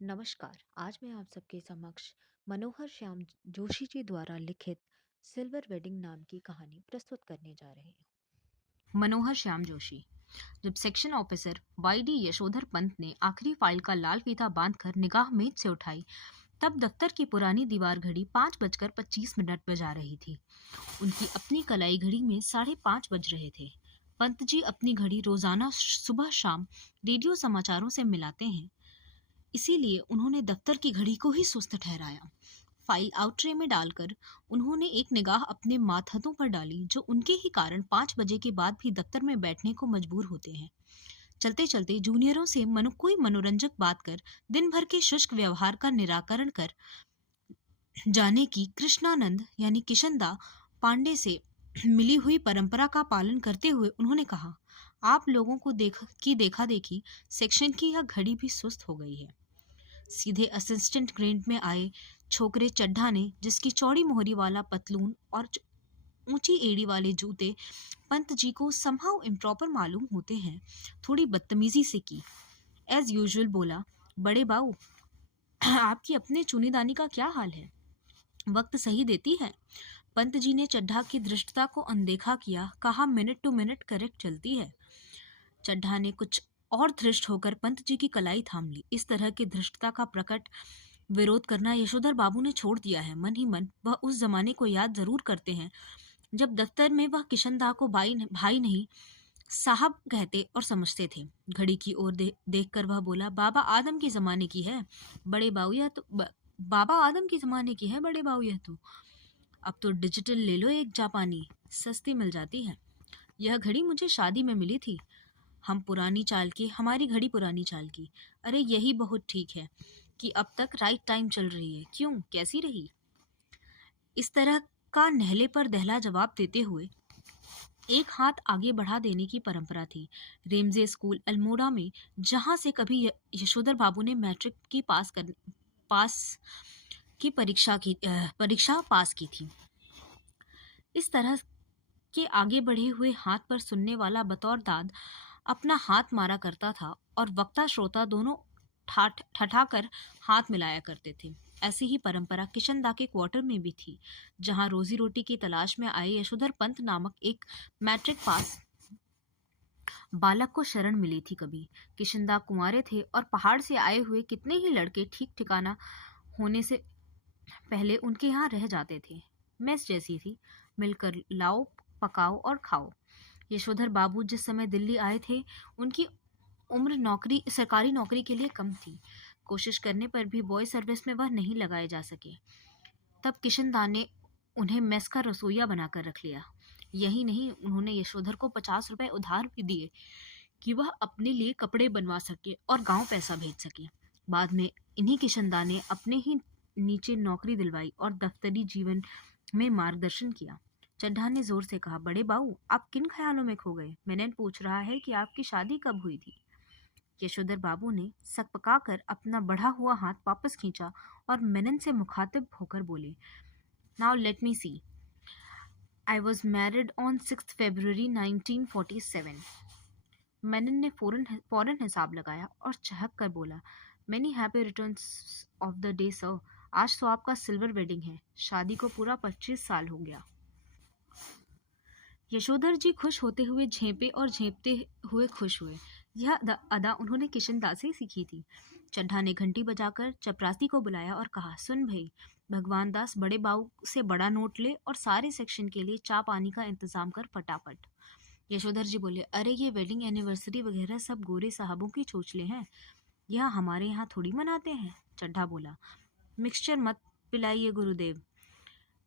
नमस्कार। आज मैं आप सबके समक्ष मनोहर श्याम जोशी जी द्वारा लिखित सिल्वर वेडिंग नाम की कहानी प्रस्तुत करने जा रही हूँ। मनोहर श्याम जोशी। जब सेक्शन ऑफिसर वाईडी यशोधर पंत ने आखिरी फाइल का लाल फीता बांधकर निगाह मेज से उठाई, तब दफ्तर की पुरानी दीवार घड़ी 5:25 बजा रही थी। उनकी अपनी कलाई घड़ी में 5:30 बज रहे थे। पंत जी अपनी घड़ी रोजाना सुबह शाम रेडियो समाचारों से मिलाते हैं, इसीलिए उन्होंने दफ्तर की घड़ी को ही सुस्त ठहराया। फाइल आउट ट्रे में डालकर उन्होंने एक निगाह अपने मातहतों पर डाली, जो उनके ही कारण 5 बजे के बाद भी दफ्तर में बैठने को मजबूर होते हैं। चलते चलते जूनियरों से कोई मनोरंजक बात कर दिन भर के शुष्क व्यवहार का निराकरण कर जाने की कृष्णानंद यानी किशनदा पांडे से मिली हुई परंपरा का पालन करते हुए उन्होंने कहा, आप लोगों को देखा देखी सेक्शन की यह घड़ी भी सुस्त हो गई है। सीधे असिस्टेंट ग्रेड में आए छोकरे चड्ढा ने, जिसकी चौड़ी मोहरी वाला पतलून और ऊंची एड़ी वाले जूते पंत जी को समहाउ इम्प्रॉपर मालूम होते हैं, थोड़ी बदतमीजी से की। एज यूजुअल बोला, बड़े बाऊ, आपकी अपने चुनीदानी का क्या हाल है? वक्त सही देती है? पंत जी ने चड्ढा की धृष्टता को अनदेखा किया, कहा, मिनट टू मिनट करेक्ट चलती है। चड्ढा ने कुछ और धृष्ट होकर पंत जी की कलाई थाम ली। इस तरह की धृष्टता का प्रकट विरोध करना यशोधर बाबू ने छोड़ दिया है। मन ही मन वह उस जमाने को याद जरूर करते हैं जब दफ्तर में वह किशनदा को भाई नहीं साहब कहते और समझते थे। घड़ी की ओर देखकर वह बोला, बाबा आदम के जमाने की है बड़े बाऊ, यह तो बाबा आदम के जमाने की है बड़े बाऊ, यह तो अब तो डिजिटल ले लो, एक जापानी सस्ती मिल जाती है। यह घड़ी मुझे शादी में मिली थी। हम पुरानी चाल की, हमारी घड़ी पुरानी चाल की। अरे यही बहुत ठीक है कि अब तक राइट टाइम चल रही है। क्यों, कैसी रही? इस तरह का नहले पर दहला जवाब देते हुए एक हाथ आगे बढ़ा देने की परंपरा थी। रेमजे स्कूल अल्मोड़ा में, जहां से कभी यशोधर बाबू ने मैट्रिक की पास की परीक्षा पास की थी। इस तरह के आगे बढ़े हुए हाथ पर सुनने वाला बतौर दाद अपना हाथ मारा करता था और वक्ता श्रोता दोनों ठठाकर हाथ मिलाया करते थे। ऐसी ही परंपरा किशनदा के क्वार्टर में भी थी, जहां रोजी रोटी की तलाश में आए यशोधर पंत नामक एक मैट्रिक पास बालक को शरण मिली थी। कभी किशनदा कुंवारे थे और पहाड़ से आए हुए कितने ही लड़के ठीक ठिकाना होने से पहले उनके यहाँ रह जाते थे। मेस जैसी थी, मिलकर लाओ, पकाओ और खाओ। यशोधर बाबू जिस समय दिल्ली आए थे, उनकी उम्र सरकारी नौकरी के लिए कम थी। कोशिश करने पर भी बॉय सर्विस में वह नहीं लगाए जा सके। तब किशनदा ने उन्हें मेस का रसोइया बनाकर रख लिया। यही नहीं, उन्होंने यशोधर को 50 रुपए उधार भी दिए कि वह अपने लिए कपड़े बनवा सके और गांव पैसा भेज सके। बाद में इन्हीं किशनदा ने अपने ही नीचे नौकरी दिलवाई और दफ्तरी जीवन में मार्गदर्शन किया। चड्ढा ने जोर से कहा, बड़े बाऊ, आप किन ख्यालों में खो गए? मैंने पूछ रहा है कि आपकी शादी कब हुई थी? यशोधर बाबू ने सकपकाकर अपना बढ़ा हुआ हाथ वापस खींचा और मेनन से मुखातिब होकर बोले, now let me see, I was married on 6 February 1947। Menon ने फौरन हिसाब लगाया और चहक कर बोला, many happy returns of the day sir. आज तो आपका सिल्वर वेडिंग है। शादी को पूरा 25 साल हो गया। यशोधर जी खुश होते हुए झेंपे और झेंपते हुए खुश हुए। यह अदा उन्होंने किशनदा से सीखी थी। चड्ढा ने घंटी बजाकर चपरासी को बुलाया और कहा, सुन भाई, भगवान दास, बड़े बाऊ से बड़ा नोट ले और सारे सेक्शन के लिए चा पानी का इंतजाम कर फटाफट। यशोधर जी बोले, अरे ये वेडिंग एनिवर्सरी वगैरह सब गोरे साहबों की चोचले हैं, यह हमारे यहाँ थोड़ी मनाते हैं। चड्ढा बोला, मिक्सचर मत पिलाइए गुरुदेव,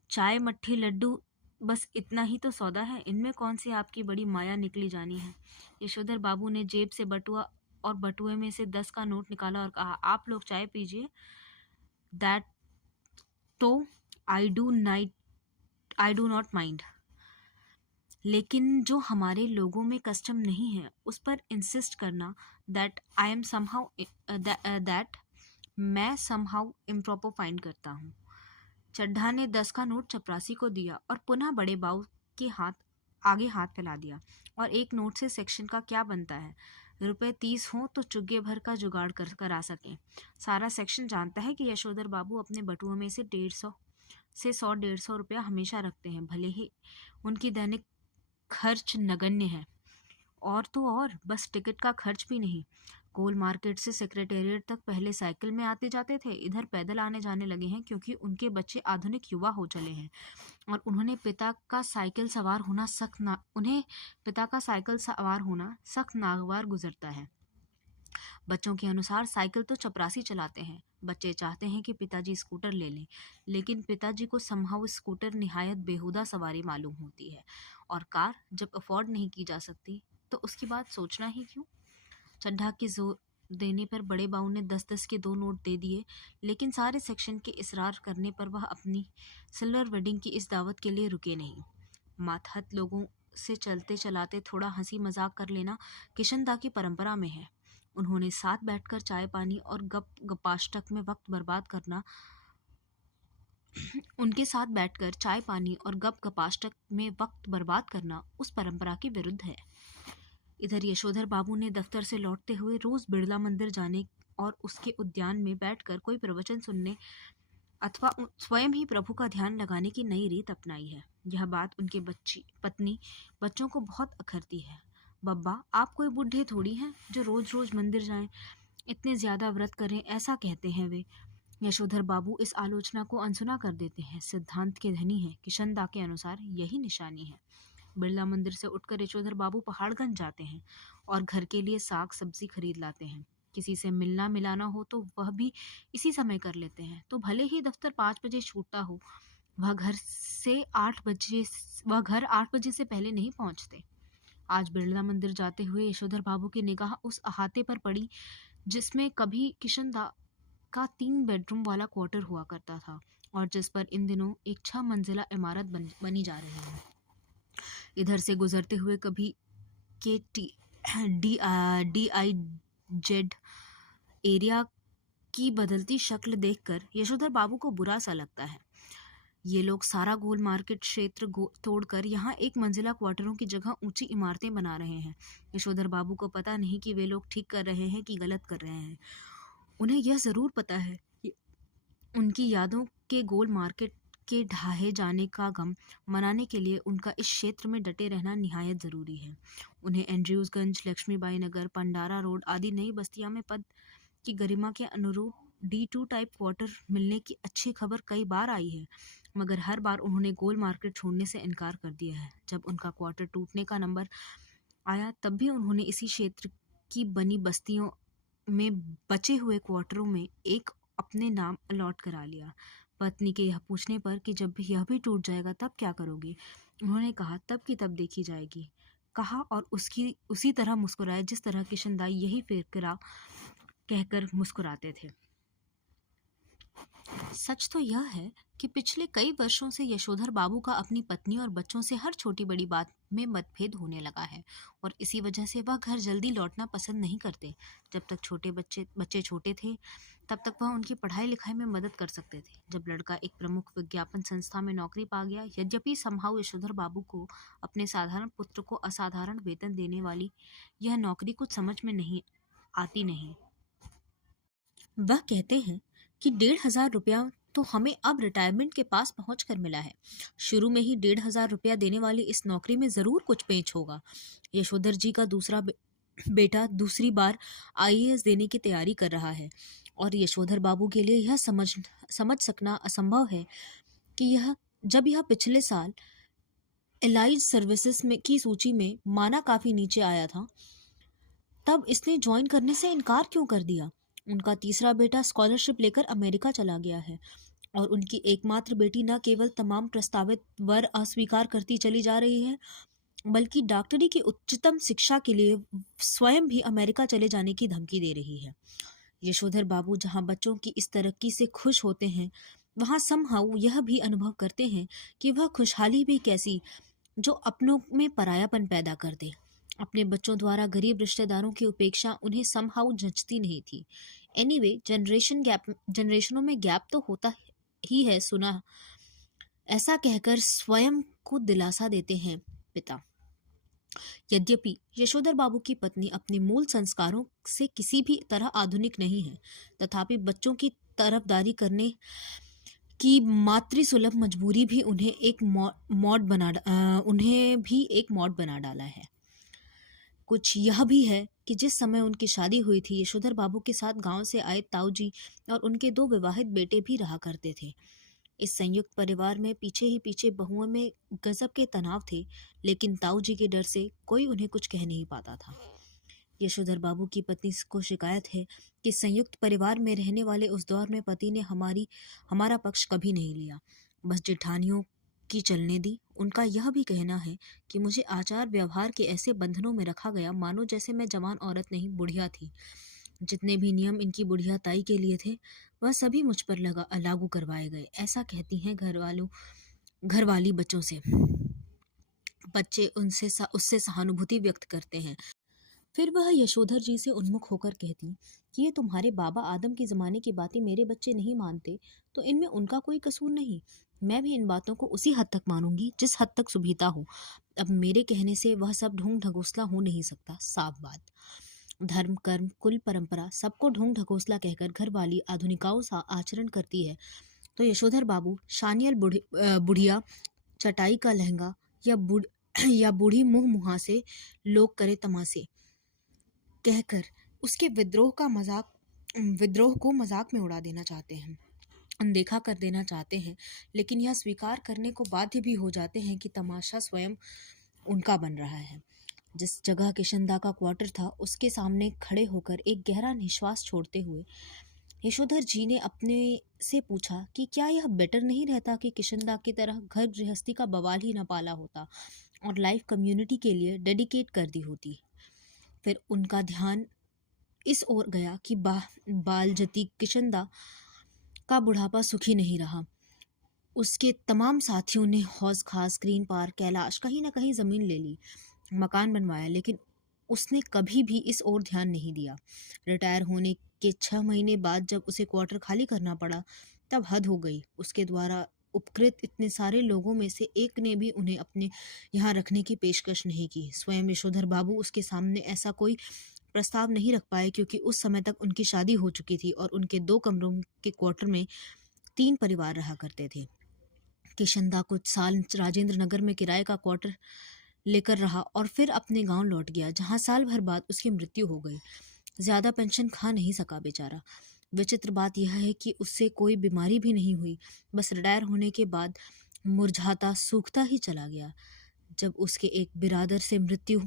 चाय मट्ठी लड्डू बस इतना ही तो सौदा है, इनमें कौन सी आपकी बड़ी माया निकली जानी है। यशोधर बाबू ने जेब से बटुआ और बटुए में से 10 का नोट निकाला और कहा, आप लोग चाय पीजिए। दैट तो आई डू नॉट माइंड, लेकिन जो हमारे लोगों में कस्टम नहीं है उस पर इंसिस्ट करना, that I am somehow that मैं समहाउ इम्प्रॉपर फाइंड करता हूँ। चड्ढा ने 10 का नोट चपरासी को दिया और पुनः बड़े बाऊ के आगे हाथ फैला दिया। और एक नोट से सेक्शन का क्या बनता है? रुपए 30 हों तो चुग्गे भर का जुगाड़ करा सकें। सारा सेक्शन जानता है कि यशोधर बाबू अपने बटुओं में से 100-150 रुपया हमेशा रखते हैं, भले ही उनकी दैनिक खर्च नगण्य है। और तो और, बस टिकट का खर्च भी नहीं। कोल मार्केट से सेक्रेटेरिएट तक पहले साइकिल में आते जाते थे, इधर पैदल आने जाने लगे हैं क्योंकि उनके बच्चे आधुनिक युवा हो चले हैं और उन्हें पिता का साइकिल सवार होना सख्त नागवार गुजरता है। बच्चों के अनुसार साइकिल तो चपरासी चलाते हैं। बच्चे चाहते हैं कि पिताजी स्कूटर ले लें, लेकिन पिताजी को समहाउ स्कूटर निहायत बेहुदा सवारी मालूम होती है और कार जब अफोर्ड नहीं की जा सकती तो उसकी बात सोचना ही क्यों। चड्ढा के जोर देने पर बड़े बाऊ ने 10-10 के 2 नोट दे दिए, लेकिन सारे सेक्शन के इसरार करने पर वह अपनी सिल्वर वेडिंग की इस दावत के लिए रुके नहीं। मातहत लोगों से चलते चलाते थोड़ा हंसी मजाक कर लेना किशनदा की परंपरा में है। उन्होंने साथ बैठकर चाय पानी और गपाष्टक में वक्त बर्बाद करना उनके साथ बैठकर चाय पानी और गपाष्टक में वक्त बर्बाद करना उस परंपरा के विरुद्ध है। इधर यशोधर बाबू ने दफ्तर से लौटते हुए रोज बिड़ला मंदिर जाने और उसके उद्यान में बैठकर कोई प्रवचन सुनने अथवा स्वयं ही प्रभु का ध्यान लगाने की नई रीत अपनाई है। यह बात उनके पत्नी बच्चों को बहुत अखरती है। बब्बा, आप कोई बूढ़े थोड़ी हैं जो रोज रोज मंदिर जाएं, इतने ज्यादा व्रत करें, ऐसा कहते हैं वे। यशोधर बाबू इस आलोचना को अनसुना कर देते हैं। सिद्धांत के धनी हैं, किशनदा के अनुसार यही निशानी है। बिरला मंदिर से उठकर यशोधर बाबू पहाड़गंज जाते हैं और घर के लिए साग सब्जी खरीद लाते हैं। किसी से मिलना मिलाना हो तो वह भी इसी समय कर लेते हैं। तो भले ही दफ्तर 5 बजे छूटता हो, वह घर 8 बजे से पहले नहीं पहुंचते। आज बिरला मंदिर जाते हुए यशोधर बाबू की निगाह उस अहाते पर पड़ी जिसमें कभी किशनदा का 3 बेडरूम वाला क्वार्टर हुआ करता था और जिस पर इन दिनों एक 6 मंजिला इमारत बनी जा रही है। इधर से गुजरते हुए कभी के DIZ एरिया की बदलती शक्ल देखकर यशोधर बाबू को बुरा सा लगता है। ये लोग सारा गोल मार्केट क्षेत्र तोड़कर यहाँ 1 मंजिला क्वार्टरों की जगह ऊंची इमारतें बना रहे हैं। यशोधर बाबू को पता नहीं कि वे लोग ठीक कर रहे हैं कि गलत कर रहे हैं। उन्हें यह जरूर पता है कि उनकी यादों के गोल मार्केट के ढाहे जाने का गम मनाने के लिए उनका इस क्षेत्र में डटे रहना निहायत जरूरी है। उन्हें एंड्रयूजगंज, लक्ष्मीबाई नगर, पंडारा रोड आदि नई बस्तियां में पद की गरिमा के अनुरूप D2 टाइप क्वार्टर मिलने की अच्छी खबर कई बार आई है, मगर हर बार उन्होंने गोल मार्केट छोड़ने से इनकार कर दिया है। जब उनका क्वार्टर टूटने का नंबर आया तब भी उन्होंने इसी क्षेत्र की बनी बस्तियों में बचे हुए क्वार्टरों में एक अपने नाम अलॉट करा लिया। पत्नी के यह पूछने पर कि जब यह भी टूट जाएगा तब क्या करोगे, उन्होंने कहा तब की तब देखी जाएगी, कहा और उसी तरह मुस्कुराए जिस तरह किशनदाई यही फिक्रा कहकर मुस्कुराते थे। सच तो यह है कि पिछले कई वर्षों से यशोधर बाबू का अपनी पत्नी और बच्चों से हर छोटी बड़ी बात में मतभेद होने लगा है और इसी वजह से वह घर जल्दी लौटना पसंद नहीं करते। जब तक बच्चे छोटे थे तब तक वह उनकी पढ़ाई लिखाई में मदद कर सकते थे। जब लड़का एक प्रमुख विज्ञापन संस्था में नौकरी पा गया, यद्यपि समहाउ यशोधर बाबू को अपने साधारण पुत्र को असाधारण वेतन देने वाली यह नौकरी कुछ समझ में नहीं आती नहीं। वह कहते हैं कि 1,500 रुपया तो हमें अब रिटायरमेंट के पास पहुंचकर मिला है। शुरू में ही 1,500 रुपया देने वाली इस नौकरी में जरूर कुछ पेच होगा। यशोधर जी का दूसरा बेटा दूसरी बार IAS देने की तैयारी कर रहा है और यशोधर बाबू के लिए यह समझ सकना असंभव है कि यह पिछले साल एलाइड सर्विसेज की सूची में माना काफी नीचे आया था, तब इसने ज्वाइन करने से इनकार क्यों कर दिया। उनका तीसरा बेटा स्कॉलरशिप लेकर अमेरिका चला गया है और उनकी एकमात्र बेटी न केवल तमाम प्रस्तावित वर अस्वीकार करती चली जा रही है, बल्कि डॉक्टरी की उच्चतम शिक्षा के लिए स्वयं भी अमेरिका चले जाने की धमकी दे रही है। यशोधर बाबू जहां बच्चों की इस तरक्की से खुश होते हैं, वहां समहाउ यह भी अनुभव करते हैं कि वह खुशहाली भी कैसी जो अपनों में परायापन पैदा कर दे। अपने बच्चों द्वारा गरीब रिश्तेदारों की उपेक्षा उन्हें समहाउ जचती नहीं थी। एनीवे, जनरेशनों में गैप तो होता ही है, सुना, ऐसा कहकर स्वयं को दिलासा देते हैं पिता। यद्यपि यशोधर बाबू की पत्नी अपने मूल संस्कारों से किसी भी तरह आधुनिक नहीं है, तथापि बच्चों की तरफदारी करने की मातृसुलभ मजबूरी भी उन्हें भी एक मॉड बना डाला है। कुछ यह भी है कि जिस समय उनकी शादी हुई थी, यशोधर बाबू के साथ गांव से आए ताऊ जी और उनके 2 विवाहित बेटे भी रहा करते थे। इस संयुक्त परिवार में पीछे ही पीछे बहुओं में गजब के तनाव थे, लेकिन ताऊ जी के डर से कोई उन्हें कुछ कह नहीं पाता था। यशोधर बाबू की पत्नी को शिकायत है कि संयुक्त परिवार में रहने वाले उस दौर में पति ने हमारा पक्ष कभी नहीं लिया, बस जेठानियों की चलने दी। उनका यह भी कहना है कि मुझे आचार व्यवहार के ऐसे बंधनों में रखा गया मानो जैसे मैं जवान औरत नहीं बुढ़िया थी। जितने भी नियम इनकी बुढ़िया ताई के लिए थे, वह सभी मुझ पर लागू करवाए गए, ऐसा कहती हैं घरवाली बच्चों से। बच्चे उससे सहानुभूति व्यक्त करते हैं। फिर वह यशोधर जी से उन्मुख होकर कहती कि ये तुम्हारे बाबा आदम के ज़माने की बातें मेरे बच्चे नहीं मानते, तो इनमें उनका कोई कसूर नहीं। मैं भी इन बातों को उसी हद तक मानूंगी जिस हद तक सुभीता हो। अब मेरे कहने से वह सब ढोंग ढकोसला हो नहीं सकता, साफ बात। धर्म, कर्म, कुल, परंपरा सबको ढोंग ढकोसला कहकर घर वाली आधुनिकाओं सा आचरण करती है, तो यशोधर बाबू शानियल बुढ़िया चटाई का लहंगा या या बूढ़ी मुंह मुहासे लोग करे तमाशे कहकर उसके विद्रोह को मजाक में उड़ा देना चाहते हैं, अनदेखा कर देना चाहते हैं, लेकिन यह स्वीकार करने को बाध्य भी हो जाते हैं कि तमाशा स्वयं उनका बन रहा है। जिस जगह किशनदा का क्वार्टर था, उसके सामने खड़े होकर एक गहरा निश्वास छोड़ते हुए यशोधर जी ने अपने से पूछा कि क्या यह बेटर नहीं रहता कि किशनदा की तरह घर गृहस्थी का बवाल ही न पाला होता और लाइफ कम्युनिटी के लिए डेडिकेट कर दी होती। फिर उनका ध्यान इस ओर गया कि बालजती किशनदा का बुढ़ापा सुखी नहीं रहा। उसके तमाम साथियों ने हौज खास, ग्रीन पार्क, कैलाश कहीं ना कहीं ज़मीन ले ली, मकान बनवाया, लेकिन उसने कभी भी इस ओर ध्यान नहीं दिया। रिटायर होने के 6 महीने बाद जब उसे क्वार्टर खाली करना पड़ा, तब हद हो गई। उसके द्वारा उपकृत इतने सारे लोगों में से एक ने भी उन्हें अपने यहाँ रखने की पेशकश नहीं की। स्वयं यशोधर बाबू उसके सामने ऐसा कोई प्रस्ताव नहीं रख पाए, क्योंकि उस समय तक उनकी शादी हो चुकी थी और उनके 2 कमरों के क्वार्टर में 3 परिवार रहा करते थे। किशनदा कुछ साल राजेंद्र नगर में किराए का क्वार्टर लेकर रहा और फिर अपने गांव लौट गया, जहां साल भर बाद उसकी मृत्यु हो गई। ज्यादा पेंशन खा नहीं सका बेचारा। विचित्र बात यह है कि उससे कोई बीमारी भी नहीं हुई, बस रिटायर होने के बाद मुरझाता सूखता ही चला गया। जब उसके एक बिरादर से मृत्यु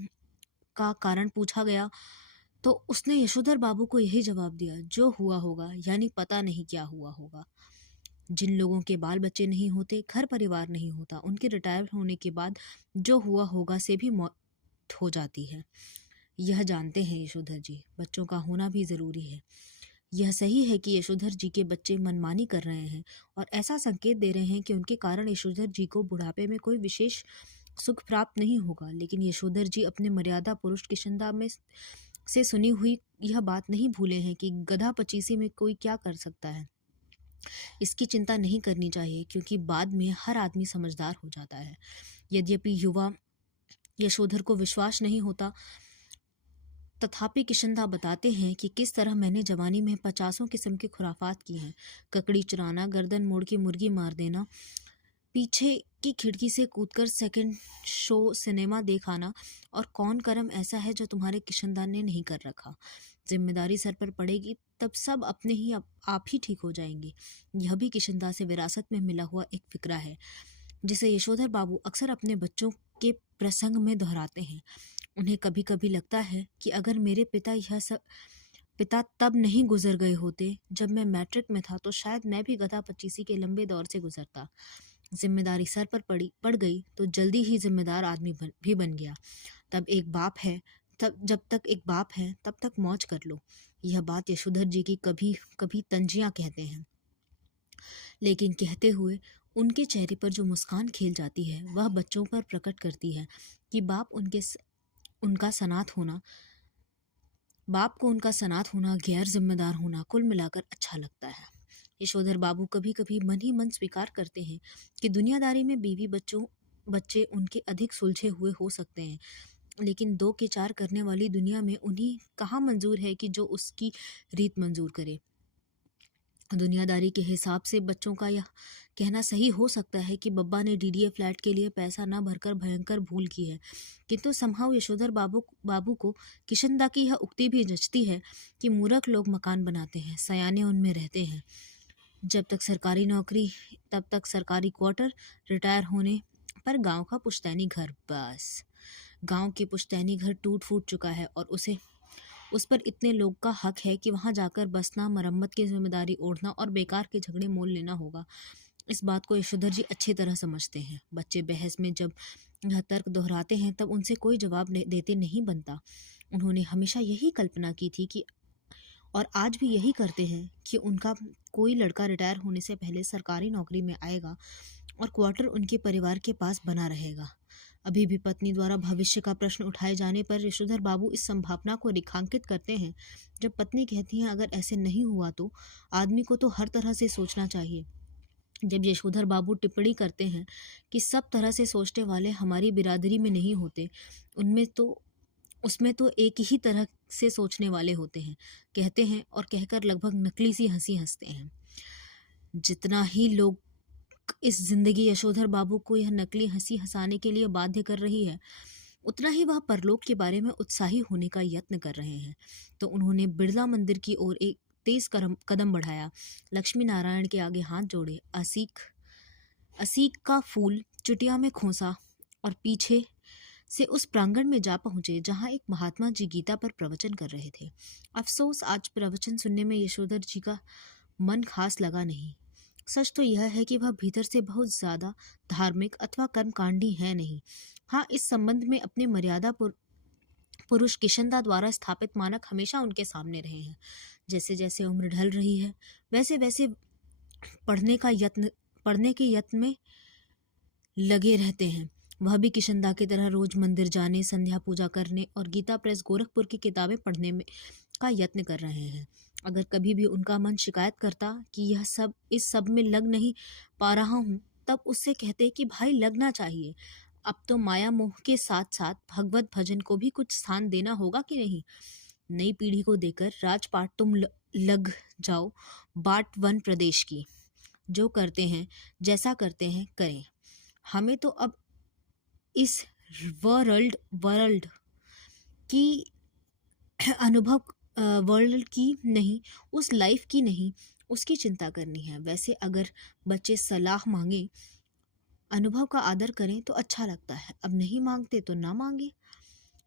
का कारण पूछा गया, तो उसने यशोधर बाबू को यही जवाब दिया, जो हुआ होगा, यानी पता नहीं क्या हुआ होगा। जिन लोगों के बाल बच्चे नहीं होते, घर परिवार नहीं होता, उनके रिटायर होने के बाद जो हुआ होगा से भी मौत हो जाती है। यह जानते हैं यशोधर जी, बच्चों का होना भी ज़रूरी है। यह सही है कि यशोधर जी के बच्चे मनमानी कर रहे हैं और ऐसा संकेत दे रहे हैं कि उनके कारण यशोधर जी को बुढ़ापे में कोई विशेष सुख प्राप्त नहीं होगा, लेकिन यशोधर जी अपने मर्यादा पुरुष किशनदा में से सुनी हुई यह बात नहीं भूले हैं कि गधा पचीसी में कोई क्या कर सकता है। इसकी चिंता नहीं करनी चाहिए, क्योंकि बाद में हर आदमी समझदार हो जाता है। यद्यपि युवा यशोधर को विश्वास नहीं होता, तथापि किशनदा बताते हैं कि किस तरह मैंने जवानी में 50 किस्म की खुराफात की हैं। ककड़ी चुराना, गर्दन मोड़ के मुर्गी मार देना, पीछे की खिड़की से कूदकर सेकंड शो सिनेमा देख आना, और कौन कर्म ऐसा है जो तुम्हारे किशनदा ने नहीं कर रखा। जिम्मेदारी सर पर पड़ेगी तब सब अपने ही आप ही ठीक हो जाएंगे। यह भी किशनदा से विरासत में मिला हुआ एक फिक्रा है, जिसे यशोधर बाबू अक्सर अपने बच्चों के प्रसंग में दोहराते हैं। उन्हें कभी कभी लगता है कि अगर मेरे पिता तब नहीं गुजर गए होते जब मैं मैट्रिक में था, तो शायद मैं भी गधा पचीसी के लंबे दौर से गुजरता। जिम्मेदारी सर पर पड़ गई तो जल्दी ही जिम्मेदार आदमी भी बन गया। जब तक एक बाप है तब तक मौज कर लो। यह बात यशोधर जी की कभी कभी तंजियां कहते हैं, लेकिन कहते हुए उनके चेहरे पर जो मुस्कान खेल जाती है, वह बच्चों पर प्रकट करती है कि बाप को उनका सनाथ होना, गैर जिम्मेदार होना, कुल मिलाकर अच्छा लगता है। यशोधर बाबू कभी कभी मन ही मन स्वीकार करते हैं कि दुनियादारी में बीवी बच्चे उनके अधिक सुलझे हुए हो सकते हैं, लेकिन 2 के 4 करने वाली दुनिया में उन्हें कहाँ मंज़ूर है कि जो उसकी रीत मंज़ूर करे। दुनियादारी के हिसाब से बच्चों का यह कहना सही हो सकता है कि बब्बा ने डीडीए फ्लैट के लिए पैसा न भरकर भयंकर भूल की है, किंतु समहाउ यशोधर बाबू बाबू को किशनदा की यह उक्ति भी जचती है कि मूर्ख लोग मकान बनाते हैं, सयाने उनमें रहते हैं। जब तक सरकारी नौकरी तब तक सरकारी क्वार्टर, रिटायर होने पर गांव का पुश्तैनी घर। बस गांव के पुश्तैनी घर टूट फूट चुका है और उस पर इतने लोग का हक है कि वहां जाकर बसना, मरम्मत की जिम्मेदारी ओढ़ना और बेकार के झगड़े मोल लेना होगा। इस बात को यशोधर जी अच्छी तरह समझते हैं। बच्चे बहस में जब यह तर्क दोहराते हैं तब उनसे कोई जवाब देते नहीं बनता। उन्होंने हमेशा यही कल्पना की थी कि और आज भी यही करते हैं कि उनका कोई लड़का रिटायर होने से पहले सरकारी नौकरी में आएगा और क्वार्टर उनके परिवार के पास बना रहेगा। अभी भी पत्नी द्वारा भविष्य का प्रश्न उठाए जाने पर यशोधर बाबू इस संभावना को रेखांकित करते हैं। जब पत्नी कहती है अगर ऐसे नहीं हुआ तो आदमी को तो हर तरह से सोचना चाहिए। जब यशोधर बाबू टिप्पणी करते हैं कि सब तरह से सोचने वाले हमारी बिरादरी में नहीं होते, उसमें तो एक ही तरह से सोचने वाले होते हैं, कहते हैं और कहकर लगभग नकली सी हंसी हंसते हैं। जितना ही लोग इस जिंदगी यशोधर बाबू को यह नकली हंसी हंसाने के लिए बाध्य कर रही है, उतना ही वह परलोक के बारे में उत्साही होने का यत्न कर रहे हैं। तो उन्होंने बिड़ला मंदिर की ओर एक तेज कदम बढ़ाया, लक्ष्मी नारायण के आगे हाथ जोड़े, असीक का फूल चुटिया में खोसा और पीछे से उस प्रांगण में जा पहुंचे जहां एक महात्मा जी गीता पर प्रवचन कर रहे थे। अफसोस आज प्रवचन सुनने में यशोधर जी का मन खास लगा नहीं। सच तो यह है कि वह भीतर से बहुत ज्यादा धार्मिक अथवा कर्मकांडी है नहीं। हाँ, इस संबंध में अपने मर्यादा पुरुष किशनदा द्वारा स्थापित मानक हमेशा उनके सामने रहे हैं। जैसे जैसे उम्र ढल रही है वैसे वैसे पढ़ने के यत्न में लगे रहते हैं। वह भी किशनदा की तरह रोज मंदिर जाने, संध्या पूजा करने और गीता प्रेस गोरखपुर की किताबें पढ़ने में का यत्न कर रहे हैं। अगर कभी भी उनका मन शिकायत करता कि इस सब में लग नहीं पा रहा हूँ, तब उससे कहते कि भाई लगना चाहिए। अब तो माया मोह के साथ साथ भगवत भजन को भी कुछ स्थान देना होगा कि नहीं। नई पीढ़ी को देकर राजपाट तुम लग जाओ बाट वन प्रदेश की। जो करते हैं, जैसा करते हैं करें। हमें तो अब इस वर्ल्ड की अनुभव वर्ल्ड की नहीं, उस लाइफ की नहीं, उसकी चिंता करनी है। वैसे अगर बच्चे सलाह मांगे, अनुभव का आदर करें तो अच्छा लगता है। अब नहीं मांगते तो ना मांगे।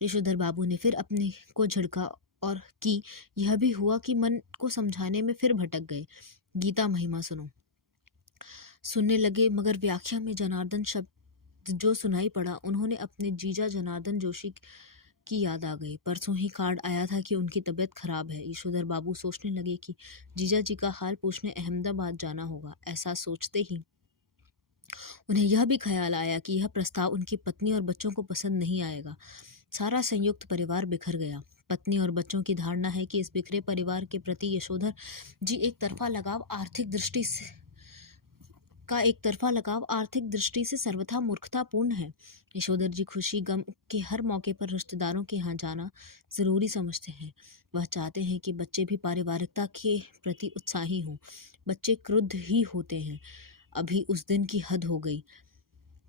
यशोधर बाबू ने फिर अपने को झिड़का और कि यह भी हुआ कि मन को समझाने में फिर भटक गए। गीता महिमा सुनने लगे, मगर व्याख्या में जनार्दन शब्द जो सुनाई पड़ा, उन्होंने अपने जीजा जनार्दन जोशी की याद आ गई। परसों ही कार्ड आया था कि उनकी तबीयत खराब है। यशोधर बाबू सोचने लगे कि जीजा जी का हाल पूछने अहमदाबाद जाना होगा। ऐसा सोचते ही उन्हें यह भी ख्याल आया कि यह प्रस्ताव उनकी पत्नी और बच्चों को पसंद नहीं आएगा। सारा संयुक्त परिवार बिखर गया। पत्नी और बच्चों की धारणा है कि इस बिखरे परिवार के प्रति यशोधर जी एक तरफा लगाव आर्थिक दृष्टि से सर्वथा मूर्खतापूर्ण है। यशोधर जी खुशी गम के हर मौके पर रिश्तेदारों के यहाँ जाना जरूरी समझते हैं। वह चाहते हैं कि बच्चे भी पारिवारिकता के प्रति उत्साही हों। बच्चे क्रुद्ध ही होते हैं। अभी उस दिन की हद हो गई।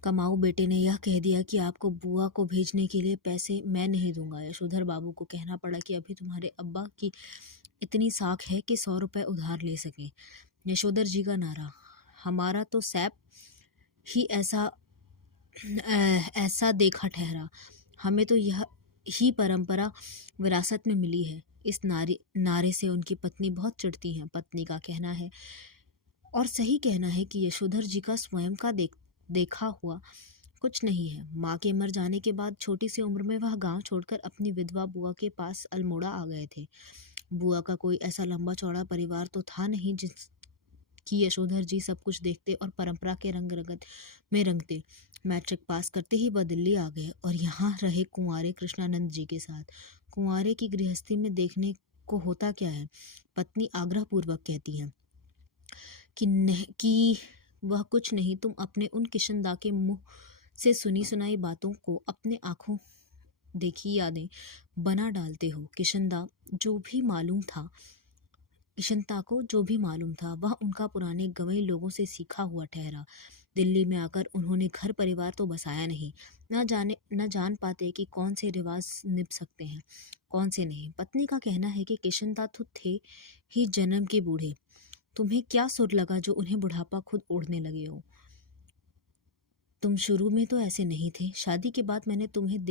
कमाऊ बेटे ने यह कह दिया कि आपको बुआ को भेजने के लिए पैसे मैं नहीं दूंगा। यशोधर बाबू को कहना पड़ा कि अभी तुम्हारे अब्बा की इतनी साख है कि 100 रुपए उधार ले सकें। यशोधर जी का नारा, हमारा तो सैप ही ऐसा देखा ठहरा। हमें तो यह ही परंपरा विरासत में मिली है। इस नारे से उनकी पत्नी बहुत चिढ़ती हैं। पत्नी का कहना है और सही कहना है कि यशोधर जी का स्वयं का देखा हुआ कुछ नहीं है। माँ के मर जाने के बाद छोटी सी उम्र में वह गांव छोड़कर अपनी विधवा बुआ के पास अल्मोड़ा आ गए थे। बुआ का कोई ऐसा लंबा चौड़ा परिवार तो था नहीं जिसकी यशोधर जी सब कुछ देखते और परंपरा के रंग रगत में रंगते। मैट्रिक पास करते ही वह दिल्ली आ गए और यहाँ रहे कुंवारे कृष्णानंद जी के साथ। कुंवारे की गृहस्थी में देखने को होता क्या है? पत्नी आग्रह पूर्वक कहती है कि वह कुछ नहीं, तुम अपने उन किशनदा के मुंह से सुनी सुनाई बातों को अपने आंखों देखी यादें बना डालते हो। किशनता को जो भी मालूम था वह उनका पुराने गंवई लोगों से सीखा हुआ ठहरा। दिल्ली में आकर उन्होंने घर परिवार तो बसाया नहीं, न जान पाते कि कौन से रिवाज निभ सकते हैं, कौन से नहीं। पत्नी का कहना है कि किशनता तो थे ही जन्म के बूढ़े, तुम्हें क्या सुर लगा जो उन्हें बुढ़ापा खुद ओढ़ने लगे हो। तुम शुरू में तो ऐसे नहीं थे, शादी के बाद मैंने तुम्हें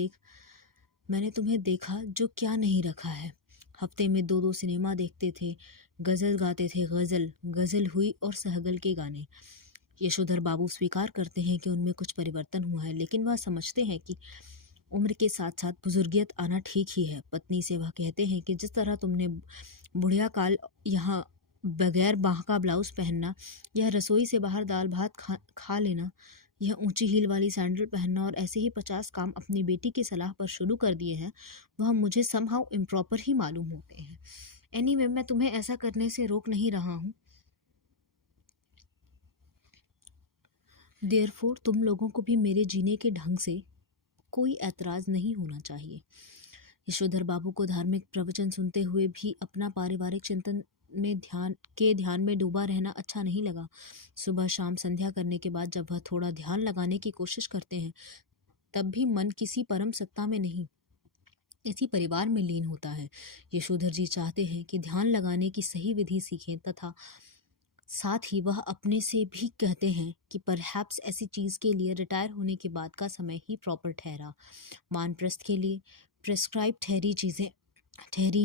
देखा जो क्या नहीं रखा है। हफ्ते में 2-2 सिनेमा देखते थे, गजल गाते थे, गजल हुई और सहगल के गाने। यशोधर बाबू स्वीकार करते हैं कि उनमें कुछ परिवर्तन हुआ है, लेकिन वह समझते हैं कि उम्र के साथ साथ बुजुर्गियत आना ठीक ही है। पत्नी से वह कहते हैं कि जिस तरह तुमने बुढ़िया काल यहाँ बगैर बाह का ब्लाउज पहनना, यह रसोई से बाहर दाल भात खा लेना, यह ऊंची हील वाली सैंडल पहनना और ऐसे ही 50 काम अपनी बेटी की सलाह पर शुरू कर दिए हैं, वह मुझे समहाउ इम्प्रॉपर ही मालूम होते हैं। एनीवे, मैं तुम्हें ऐसा करने से रोक नहीं रहा हूँ। देयरफॉर तुम लोगों को भी मेरे जीने के ढंग से कोई ऐतराज नहीं होना चाहिए। यशोधर बाबू को धार्मिक प्रवचन सुनते हुए भी अपना पारिवारिक चिंतन में ध्यान में डूबा रहना अच्छा नहीं लगा। सुबह शाम संध्या करने के बाद जब वह थोड़ा ध्यान लगाने की कोशिश करते हैं, तब भी मन किसी परम सत्ता में नहीं, इसी परिवार में लीन होता है। यशोधर जी चाहते हैं कि ध्यान लगाने की सही विधि सीखें, तथा साथ ही वह अपने से भी कहते हैं कि परहैप्स ऐसी चीज के लिए रिटायर होने के बाद का समय ही प्रॉपर ठहरा। वानप्रस्थ के लिए प्रेस्क्राइब ठहरी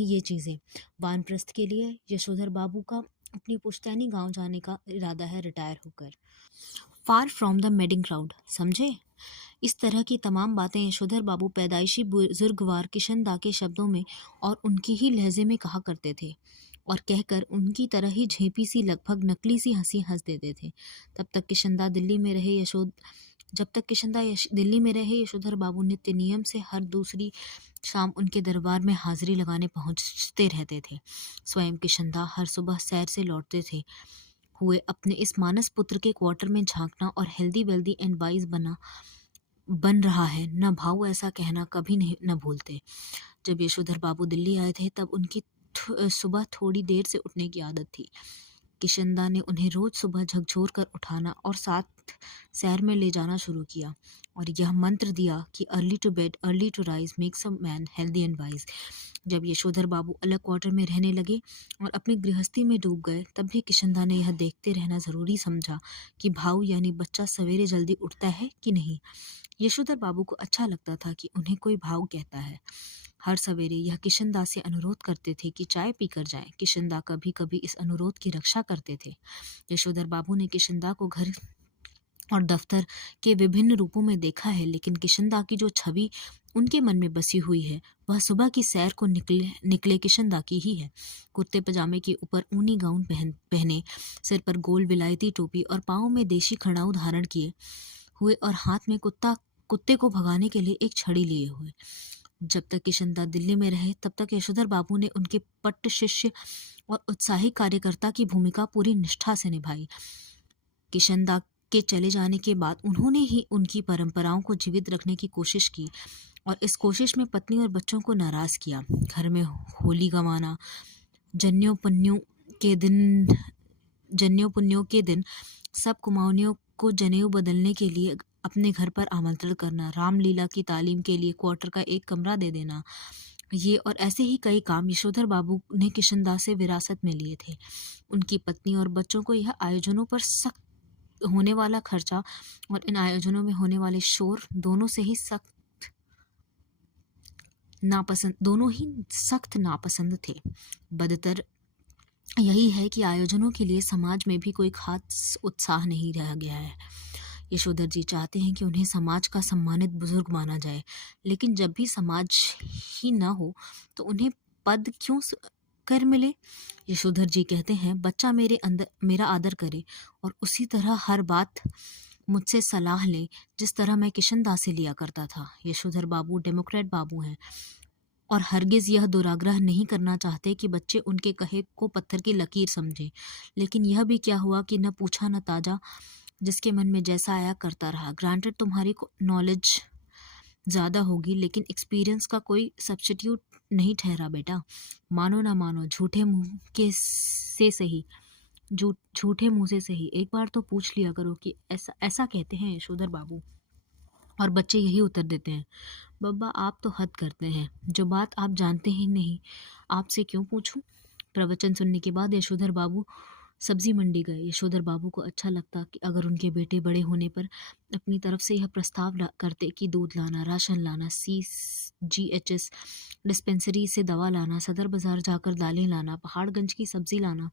ये चीज़ें। वानप्रस्थ के लिए यशोधर बाबू का अपनी पुश्तैनी गांव जाने का इरादा है रिटायर होकर, far from the madding crowd, समझे। इस तरह की तमाम बातें यशोधर बाबू पैदाइशी बुजुर्गवार किशनदा के शब्दों में और उनके ही लहजे में कहा करते थे, और कहकर उनकी तरह ही झेपी सी लगभग नकली सी हंसी हंस देते थे। तब तक किशनदा दिल्ली में रहे यशोधर बाबू नित्य नियम से हर दूसरी शाम उनके दरबार में हाजिरी लगाने पहुंचते रहते थे। स्वयं किशनदा हर सुबह सैर से लौटते थे हुए अपने इस मानस पुत्र के क्वार्टर में झांकना और हेल्दी वेल्दी एंड वाइज बन रहा है न भाऊ ऐसा कहना कभी नहीं न भूलते। जब यशोधर बाबू दिल्ली आए थे तब उनकी सुबह थोड़ी देर से उठने की आदत थी। किशनदा ने उन्हें रोज सुबह झकझोर कर उठाना और साथ सैर में ले जाना शुरू किया, और यह मंत्र दिया कि early to bed early to rise makes a man healthy and wise. जब यशोधर बाबू अलग क्वार्टर में रहने लगे और अपनी गृहस्थी में डूब गए, तब भी किशनदा ने यह देखते रहना जरूरी समझा कि भाऊ यानी बच्चा सवेरे जल्दी उठता है कि नहीं। यशोधर बाबू को अच्छा लगता था कि उन्हें कोई भाऊ कहता है। हर सवेरे यह किशनदा से अनुरोध करते थे कि चाय पीकर जाएं। किशनदा कभी कभी इस अनुरोध की रक्षा करते थे। यशोधर बाबू ने किशनदा को घर और दफ्तर के विभिन्न रूपों में देखा है, लेकिन किशनदा की जो छवि उनके मन में बसी हुई है वह सुबह की सैर को निकले किशनदा की ही है। कुर्ते पजामे के ऊपर ऊनी गाउन पहने, सिर पर गोल विलायती टोपी और पाँव में देशी खड़ाऊ धारण किए हुए और हाथ में कुत्ते को भगाने के लिए एक छड़ी लिए हुए। जब तक किशनदा दिल्ली में रहे तब तक यशोधर बाबू ने उनके पट्ट शिष्य और उत्साही कार्यकर्ता की भूमिका पूरी निष्ठा से निभाई। किशनदा के चले जाने के बाद उन्होंने ही उनकी परंपराओं को जीवित रखने की कोशिश की, और इस कोशिश में पत्नी और बच्चों को नाराज किया। घर में होली गंवाना, जन्यों पुन्यों के दिन सब कुमाऊनियों को जनेऊ बदलने के लिए अपने घर पर आमंत्रण करना, रामलीला की तालीम के लिए क्वार्टर का एक कमरा दे देना, ये और ऐसे ही कई काम यशोधर बाबू ने किशनदा से विरासत में लिए थे। उनकी पत्नी और बच्चों को यह आयोजनों पर सख्त होने वाला खर्चा और इन आयोजनों में होने वाले शोर दोनों ही सख्त नापसंद थे। बदतर यही है कि आयोजनों के लिए समाज में भी कोई खास उत्साह नहीं रह गया है। यशोधर जी चाहते हैं कि उन्हें समाज का सम्मानित बुजुर्ग माना जाए, लेकिन जब भी समाज ही न हो तो उन्हें पद क्यों कर मिले। यशोधर जी कहते हैं बच्चा मेरा आदर करे और उसी तरह हर बात मुझसे सलाह ले जिस तरह मैं किशनदा से लिया करता था। यशोधर बाबू डेमोक्रेट बाबू हैं और हरगिज यह दुराग्रह नहीं करना चाहते कि बच्चे उनके कहे को पत्थर की लकीर समझें। लेकिन यह भी क्या हुआ कि न पूछा न ताजा, जिसके मन में जैसा आया करता रहा। ग्रांटेड तुम्हारी नॉलेज ज़्यादा होगी, लेकिन एक्सपीरियंस का कोई सब्स्टिट्यूट नहीं ठहरा बेटा। मानो ना मानो, झूठे मुंह से सही एक बार तो पूछ लिया करो कि ऐसा ऐसा कहते हैं यशोधर बाबू। और बच्चे यही उत्तर देते हैं, बब्बा आप तो हद करते हैं, जो बात आप जानते ही नहीं आपसे क्यों पूछूं। प्रवचन सुनने के बाद यशोधर बाबू सब्जी मंडी गए। यशोधर बाबू को अच्छा लगता कि अगर उनके बेटे बड़े होने पर अपनी तरफ से यह प्रस्ताव करते कि दूध लाना, राशन लाना, CGHS डिस्पेंसरी से दवा लाना, सदर बाजार जाकर दालें लाना, पहाड़गंज की सब्जी लाना,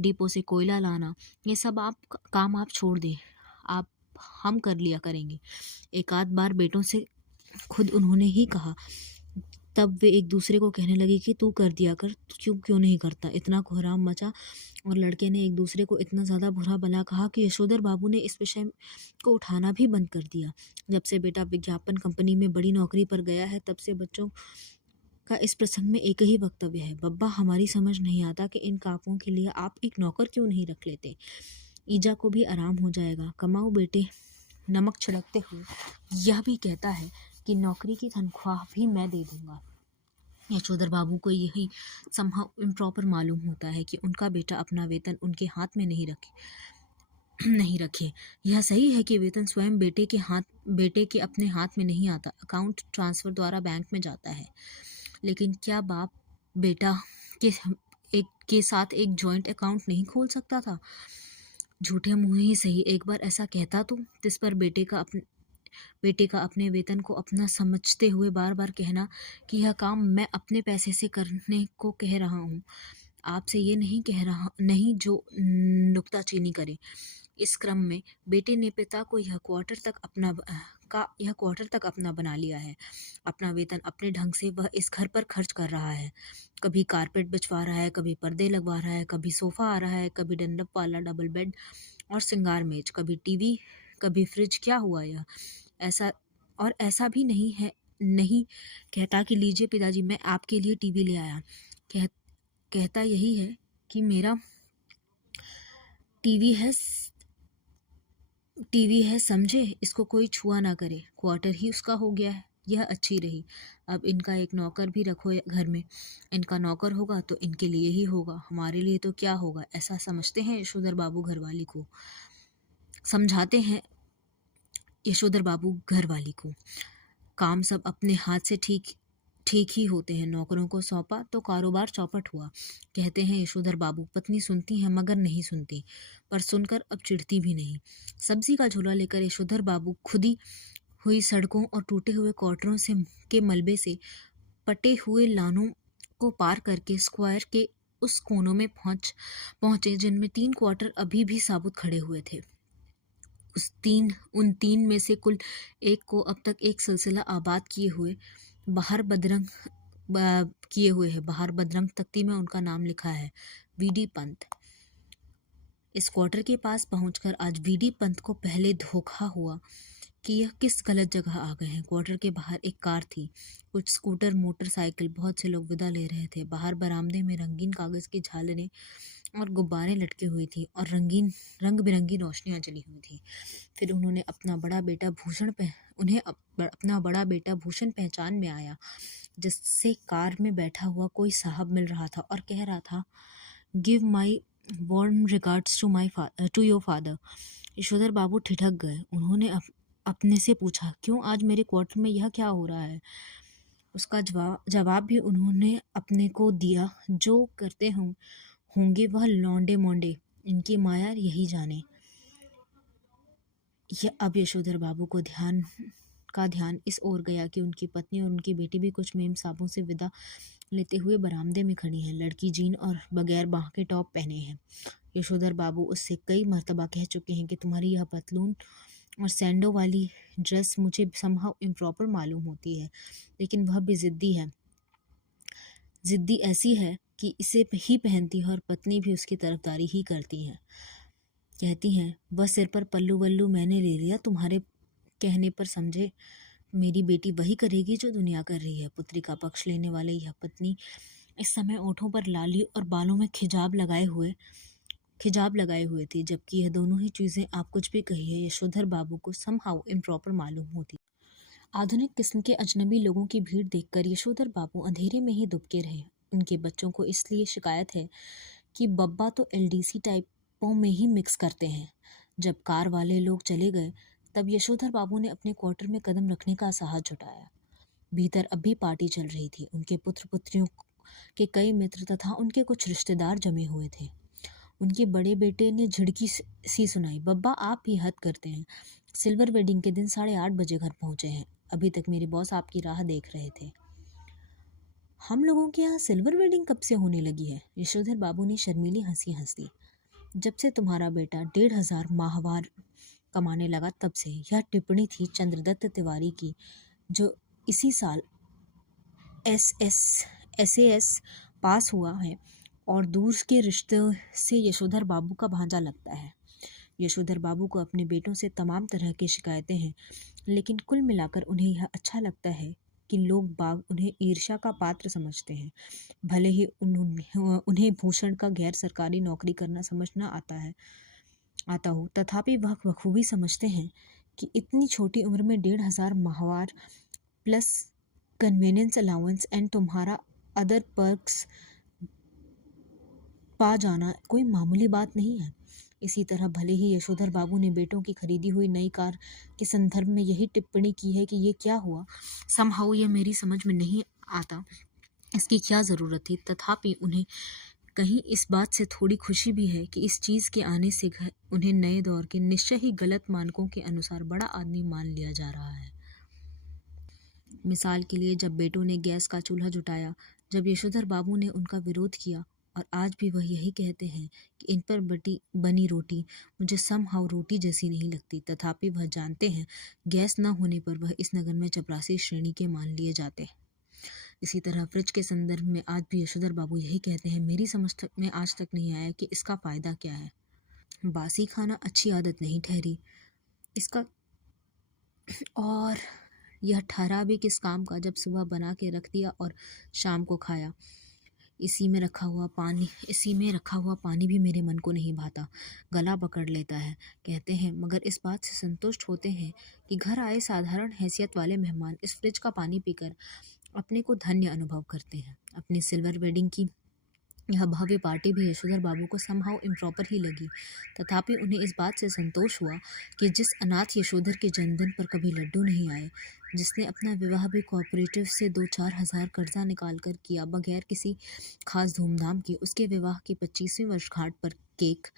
डिपो से कोयला लाना, ये सब काम आप छोड़ दें, आप हम कर लिया करेंगे। एक आध बार बेटों से खुद उन्होंने ही कहा। तब वे एक दूसरे को कहने लगे कि तू कर दिया कर, क्यों क्यों नहीं करता। इतना कोहराम मचा और लड़के ने एक दूसरे को इतना ज़्यादा बुरा भला कहा कि यशोधर बाबू ने इस विषय को उठाना भी बंद कर दिया। जब से बेटा विज्ञापन कंपनी में बड़ी नौकरी पर गया है, तब से बच्चों का इस प्रसंग में एक ही वक्तव्य है, बब्बा हमारी समझ नहीं आता कि इन कापों के लिए आप एक नौकर क्यों नहीं रख लेते, ईजा को भी आराम हो जाएगा। कमाओ बेटे, नमक छिड़कते हुए यह भी कहता है कि नौकरी की तनख्वाह भी मैं दे दूंगा। यशोधर बाबू को यही समहाउ इम्प्रॉपर मालूम होता है कि उनका बेटा अपना वेतन उनके हाथ में नहीं रखे। यह सही है कि वेतन स्वयं बेटे के अपने हाथ में नहीं आता, अकाउंट ट्रांसफर द्वारा बैंक में जाता है। लेकिन क्या बाप बेटा के साथ एक जॉइंट अकाउंट नहीं खोल सकता था? झूठे मुंह ही सही एक बार ऐसा कहता तो। जिस पर बेटे का अपने वेतन को अपना समझते हुए बार बार कहना कि यह काम मैं अपने पैसे से करने को कह रहा हूँ, आपसे ये नहीं कह रहा नहीं जो नुक्ताचीनी करे। इस क्रम में बेटे ने पिता को यह क्वार्टर तक अपना बना लिया है। अपना वेतन अपने ढंग से वह इस घर पर खर्च कर रहा है। कभी कारपेट बिछवा रहा है, कभी पर्दे लगवा रहा है, कभी सोफा आ रहा है, कभी डंडप वाला डबल बेड और सिंगार मेज, कभी टीवी, कभी फ्रिज। क्या हुआ यह? ऐसा भी नहीं कहता कि लीजिए पिताजी मैं आपके लिए टीवी ले आया। कहता यही है कि मेरा टीवी है समझे, इसको कोई छुआ ना करे। क्वार्टर ही उसका हो गया है। यह अच्छी रही। अब इनका एक नौकर भी रखो घर में। इनका नौकर होगा तो इनके लिए ही होगा, हमारे लिए तो क्या होगा, ऐसा समझते हैं यशोधर बाबू घरवाली को। समझाते हैं यशोधर बाबू घरवाली को। काम सब अपने हाथ से ठीक ही होते हैं। नौकरों को सौंपा तो कारोबार चौपट हुआ, कहते हैं यशोधर बाबू। पत्नी सुनती है मगर नहीं सुनती, पर सुनकर अब चिढ़ती भी नहीं। सब्जी का झोला लेकर यशोधर बाबू खुदी हुई सड़कों और टूटे हुए क्वार्टरों के मलबे से पटे हुए लानों को पार करके स्क्वायर के उस कोनों में पहुंचे जिनमें 3 क्वार्टर अभी भी साबुत खड़े हुए थे। उन तीन में से कुल एक को अब तक एक सिलसिला आबाद किए हुए बाहर बदरंग तख्ती में उनका नाम लिखा है, वीडी पंत। इस क्वार्टर के पास पहुंचकर आज वीडी पंत को पहले धोखा हुआ कि यह किस गलत जगह आ गए हैं। क्वार्टर के बाहर एक कार थी, कुछ स्कूटर, मोटरसाइकिल, बहुत से लोग विदा ले रहे थे। बाहर बरामदे में रंगीन कागज की झालरें और गुब्बारे लटके हुई थी और रंग बिरंगी रोशनियां जली हुई थी। फिर उन्हें अपना बड़ा बेटा भूषण पहचान में आया, जिससे कार में बैठा हुआ कोई साहब मिल रहा था और कह रहा था, give my warm regards to your father. Yashodhar Babu ठिठक गए। उन्होंने अपने से पूछा, क्यों आज मेरे क्वार्टर में यह क्या हो रहा है? उसका जवाब भी उन्होंने अपने को दिया, जो करते होंगे वह लौंडे मोंडे, इनकी माया यही जाने। अब यशोधर बाबू को ध्यान इस ओर गया कि उनकी पत्नी और उनकी बेटी भी कुछ मेम साहबों से विदा लेते हुए बरामदे में खड़ी हैं। लड़की जीन और बगैर बाह के टॉप पहने हैं। यशोधर बाबू उससे कई मर्तबा कह चुके हैं कि तुम्हारी यह पतलून और सैंडो वाली ड्रेस मुझे समहाउ इम्प्रॉपर मालूम होती है, लेकिन वह भी जिद्दी ऐसी है कि इसे ही पहनती है और पत्नी भी उसकी तरफदारी ही करती है। कहती हैं, वह सिर पर पल्लू वल्लू मैंने ले लिया, तुम्हारे कहने पर समझे मेरी बेटी वही करेगी जो दुनिया कर रही है। पुत्री का पक्ष लेने वाले यह पत्नी इस समय ओठों पर लाली और बालों में खिजाब लगाए हुए थी, जबकि यह दोनों ही चीज़ें आप कुछ भी कहिए यशोधर बाबू को समहाउ इम्प्रॉपर मालूम होती। आधुनिक किस्म के अजनबी लोगों की भीड़ देखकर यशोधर बाबू अंधेरे में ही दुबके रहे। उनके बच्चों को इसलिए शिकायत है कि बब्बा तो एलडीसी टाइपों में ही मिक्स करते हैं। जब कार वाले लोग चले गए तब यशोधर बाबू ने अपने क्वार्टर में कदम रखने का साहस जुटाया। भीतर अब भी पार्टी चल रही थी। उनके पुत्र पुत्रियों के कई मित्र तथा उनके कुछ रिश्तेदार जमे हुए थे। उनके बड़े बेटे ने झिड़की सी सुनाई, बब्बा आप भी हद करते हैं। सिल्वर वेडिंग के दिन 8:30 बजे घर पहुंचे हैं। अभी तक मेरे बॉस आपकी राह देख रहे थे। हम लोगों के यहाँ सिल्वर वेडिंग कब से होने लगी है? यशोधर बाबू ने शर्मीली हंसी हंस दी। जब से तुम्हारा बेटा 1,500 माहवार कमाने लगा तब से। यह टिप्पणी थी चंद्रदत्त तिवारी की, जो इसी साल SAS पास हुआ है और दूर के रिश्ते से यशोधर बाबू का भांजा लगता है। यशोधर बाबू को अपने बेटों से तमाम तरह की शिकायतें हैं, लेकिन कुल मिलाकर उन्हें यह अच्छा लगता है कि लोग बाग उन्हें ईर्ष्या का पात्र समझते हैं। भले ही उन्हें भूषण का गैर सरकारी नौकरी करना समझना आता हो, तथापि वह बखूबी समझते हैं कि इतनी छोटी उम्र में 1,500 माहवार प्लस कन्वीनियंस अलाउंस एंड तुम्हारा अदर पर्क्स पा जाना कोई मामूली बात नहीं है। इसी तरह भले ही यशोधर बाबू ने बेटों की खरीदी हुई नई कार के संदर्भ में यही टिप्पणी की है कि ये क्या हुआ, समहाउ यह मेरी समझ में नहीं आता, इसकी क्या ज़रूरत थी, तथापि उन्हें कहीं इस बात से थोड़ी खुशी भी है कि इस चीज़ के आने से उन्हें नए दौर के निश्चय ही गलत मानकों के अनुसार बड़ा आदमी मान लिया जा रहा है। मिसाल के लिए जब बेटों ने गैस का चूल्हा जुटाया, जब यशोधर बाबू ने उनका विरोध किया, और आज भी वह यही कहते हैं कि इन पर बनी रोटी मुझे समहाउ रोटी जैसी नहीं लगती, तथापि वह जानते हैं गैस न होने पर वह इस नगर में चपरासी श्रेणी के मान लिए जाते हैं। इसी तरह फ्रिज के संदर्भ में आज भी यशोधर बाबू यही कहते हैं, मेरी समझ में आज तक नहीं आया कि इसका फ़ायदा क्या है। बासी खाना अच्छी आदत नहीं ठहरी इसका, और यह ठहरा भी किस काम का जब सुबह बना के रख दिया और शाम को खाया। इसी में रखा हुआ पानी भी मेरे मन को नहीं भाता, गला पकड़ लेता है। कहते हैं मगर इस बात से संतुष्ट होते हैं कि घर आए साधारण हैसियत वाले मेहमान इस फ्रिज का पानी पीकर अपने को धन्य अनुभव करते हैं। अपनी सिल्वर वेडिंग की यह भव्य पार्टी भी यशोधर बाबू को समहाउ इम्प्रॉपर ही लगी, तथापि उन्हें इस बात से संतोष हुआ कि जिस अनाथ यशोधर के जन्मदिन पर कभी लड्डू नहीं आए, जिसने अपना विवाह भी कोऑपरेटिव से 2-4 हज़ार कर्जा निकाल कर किया बगैर किसी खास धूमधाम के, उसके विवाह की 25वीं वर्षगांठ पर केक,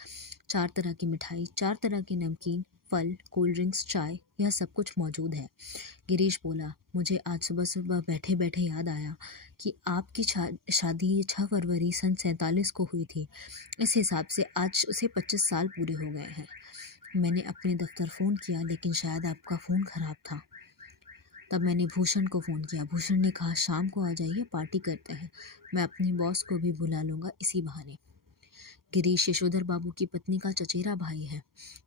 4 तरह की मिठाई, 4 तरह के नमकीन, फल, कोल्ड ड्रिंक्स, चाय, यह सब कुछ मौजूद है। गिरीश बोला, मुझे आज सुबह सुबह बैठे बैठे याद आया कि आपकी शादी 6 फरवरी सन 47 को हुई थी। इस हिसाब से आज उसे 25 साल पूरे हो गए हैं। मैंने अपने दफ्तर फ़ोन किया, लेकिन शायद आपका फ़ोन ख़राब था। तब मैंने भूषण को फ़ोन किया। भूषण ने कहा शाम को आ जाइए, पार्टी करते हैं। मैं अपने बॉस को भी बुला लूँगा इसी बहाने। गिरीश यशोधर बाबू की पत्नी का चचेरा भाई है,